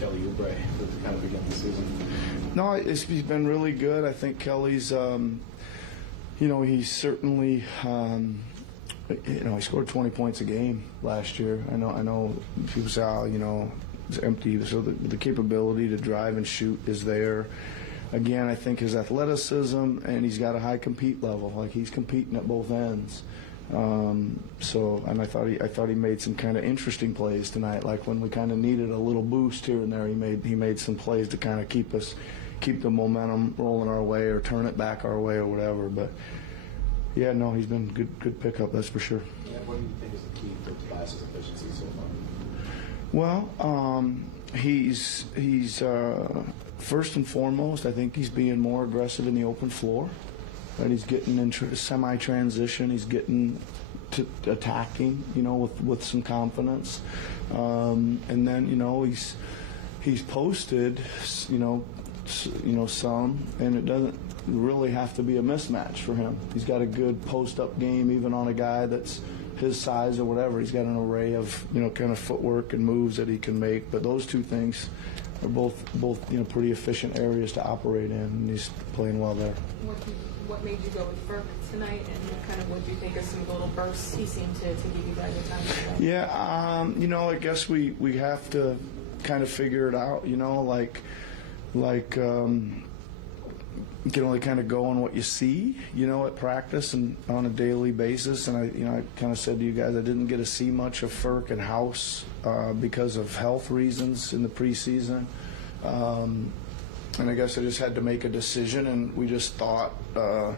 Kelly Oubre to kind of begin the season? No, he's been really good. I think Kelly's, he's certainly, he scored 20 points a game last year. I know people say, it's empty. So the capability to drive and shoot is there. Again, I think his athleticism, and he's got a high compete level. Like, he's competing at both ends. And I thought he made some kind of interesting plays tonight. Like when we kind of needed a little boost here and there, he made some plays to kind of keep the momentum rolling our way or turn it back our way or whatever. But yeah, no, he's been good pickup, that's for sure. Yeah, what do you think is the key to Tobias' efficiency so far? Well, he's first and foremost, I think he's being more aggressive in the open floor. Right, he's getting into semi-transition. He's getting to attacking, with some confidence. And then, he's posted, some, and it doesn't really have to be a mismatch for him. He's got a good post-up game, even on a guy that's his size or whatever. He's got an array of, kind of footwork and moves that he can make. But those two things are both pretty efficient areas to operate in, and he's playing well there. What made you go with Burke tonight, and kind of what do you think of some of the little bursts he seemed to give you guys at times today? Yeah, I guess we have to kind of figure it out, you can only kind of go on what you see, at practice and on a daily basis. And I kind of said to you guys, I didn't get to see much of Furk and House because of health reasons in the preseason. And I guess I just had to make a decision, and we just thought that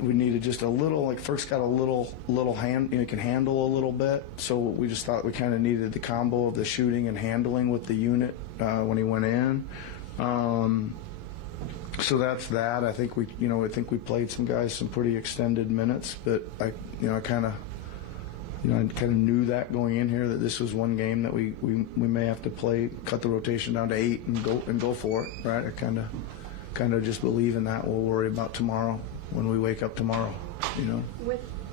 we needed just a little. Like Furk's got a little hand, he can handle a little bit. So we just thought we kind of needed the combo of the shooting and handling with the unit when he went in. So that's that. I think we played some guys some pretty extended minutes, but I kind of knew that going in here, that this was one game that we may have to play, cut the rotation down to 8 and go for it, right? I kind of just believe in that. We'll worry about tomorrow when we wake up tomorrow,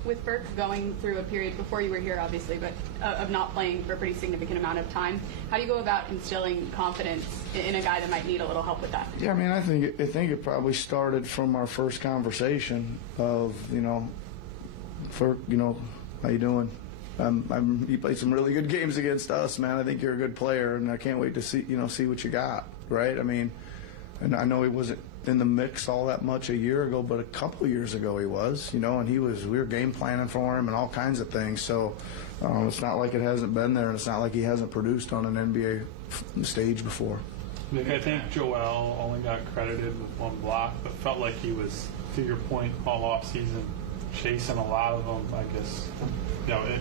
With Burke going through a period before you were here, obviously, but of not playing for a pretty significant amount of time, how do you go about instilling confidence in a guy that might need a little help with that? Yeah, I think it probably started from our first conversation of, Burke, how you doing? You played some really good games against us, man. I think you're a good player, and I can't wait to see what you got, right? And I know he wasn't in the mix all that much a year ago, but a couple years ago he was, and we were game planning for him and all kinds of things. So it's not like it hasn't been there, and it's not like he hasn't produced on an NBA stage before. I think Joel only got credited with one block, but felt like he was, to your point, all off season chasing a lot of them. I guess,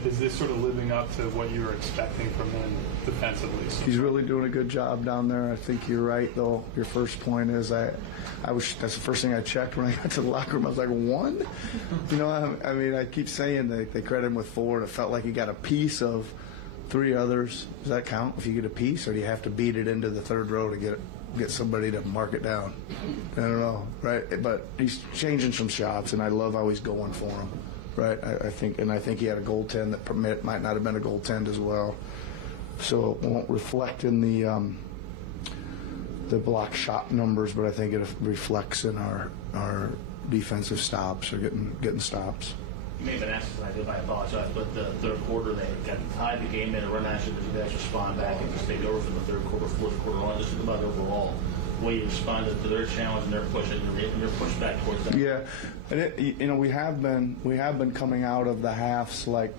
is this sort of living up to what you were expecting from him defensively? He's really doing a good job down there. I think you're right, though. Your first point is that's the first thing I checked when I got to the locker room. I was like, 1? I keep saying they credit him with 4, and it felt like he got a piece of 3 others. Does that count if you get a piece, or do you have to beat it into the third row to get somebody to mark it down? I don't know, right? But he's changing some shots, and I love how he's going for them, right? I think he had a goaltend that might not have been a goaltend as well. So it won't reflect in the block shot numbers, but I think it reflects in our defensive stops or getting stops. You may have been asked tonight, I apologize, but the third quarter they got tied the game, made a run after you guys respond back and just stayed over from the third quarter, fourth quarter on. Just about overall, the way you responded to their challenge and their push and your pushback towards that. Yeah, and we have been coming out of the halves like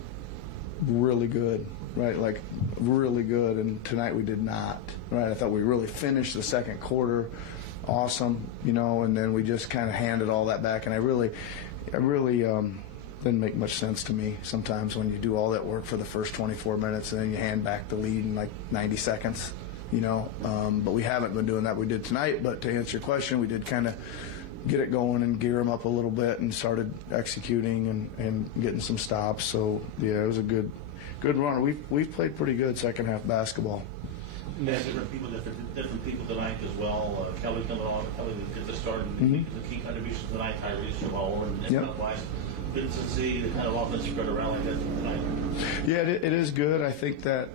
really good, right? Like really good, and tonight we did not, right? I thought we really finished the second quarter awesome, and then we just kind of handed all that back, and I really didn't make much sense to me sometimes when you do all that work for the first 24 minutes and then you hand back the lead in like 90 seconds, but we haven't been doing that. We did tonight, but to answer your question, we did kind of get it going and gear them up a little bit and started executing and getting some stops. So yeah, it was a good run. We've played pretty good second half basketball. Different people tonight as well. Kelly coming on, Kelly get the start and the key contributions tonight. Tyrese, Jamal, and likewise. Good to see the kind of offense spread around like that tonight. Yeah, it is good. I think that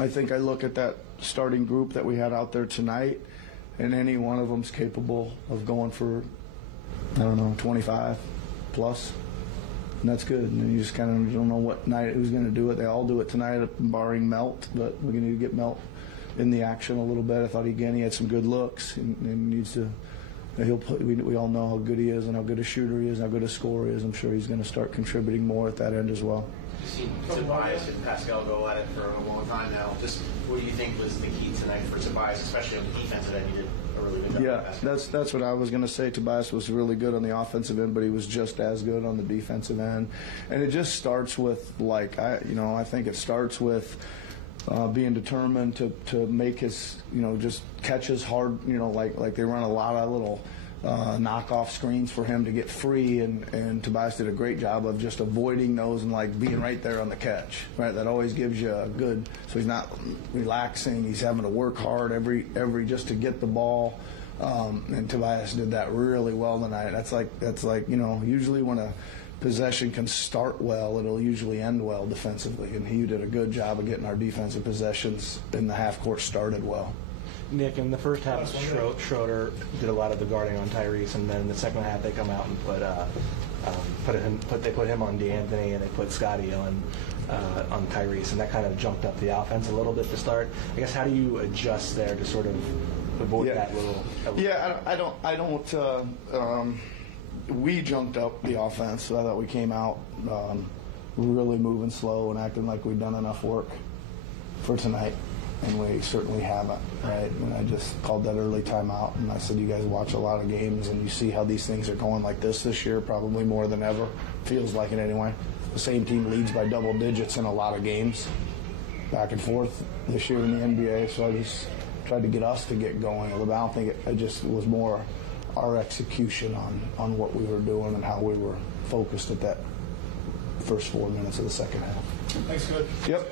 I think I look at that starting group that we had out there tonight, and any one of them's capable of going for, 25 plus. And that's good. And you just kind of don't know what night who's going to do it. They all do it tonight, barring Melt, but we're going to need to get Melt in the action a little bit. I thought he had some good looks and needs to. We all know how good he is and how good a shooter he is and how good a scorer he is. I'm sure he's going to start contributing more at that end as well. You've seen Tobias and Pascal go at it for a long time now. Just what do you think was the key tonight for Tobias, especially on the defensive end? He did a really good job. Yeah, that's what I was going to say. Tobias was really good on the offensive end, but he was just as good on the defensive end. And it just starts with, I think it starts with being determined to make his, just catches hard, like they run a lot of little knockoff screens for him to get free, and Tobias did a great job of just avoiding those and being right there on the catch. Right, that always gives you a good. So he's not relaxing. He's having to work hard every just to get the ball. And Tobias did that really well tonight. That's like usually when a possession can start well, it'll usually end well defensively. And he did a good job of getting our defensive possessions in the half court started well. Nick, in the first half, Schroeder did a lot of the guarding on Tyrese, and then in the second half they come out and put him on DeAnthony, and they put Scottie on Tyrese, and that kind of jumped up the offense a little bit to start. I guess how do you adjust there to sort of avoid that little? Yeah, I don't. We jumped up the offense. So I thought we came out really moving slow and acting like we'd done enough work for tonight. And we certainly haven't, right? And I just called that early timeout, and I said, you guys watch a lot of games, and you see how these things are going like this year, probably more than ever. Feels like it anyway. The same team leads by double digits in a lot of games, back and forth this year in the NBA. So I just tried to get us to get going. I don't think it just was more our execution on what we were doing and how we were focused at that first 4 minutes of the second half. Thanks, Coach. Yep.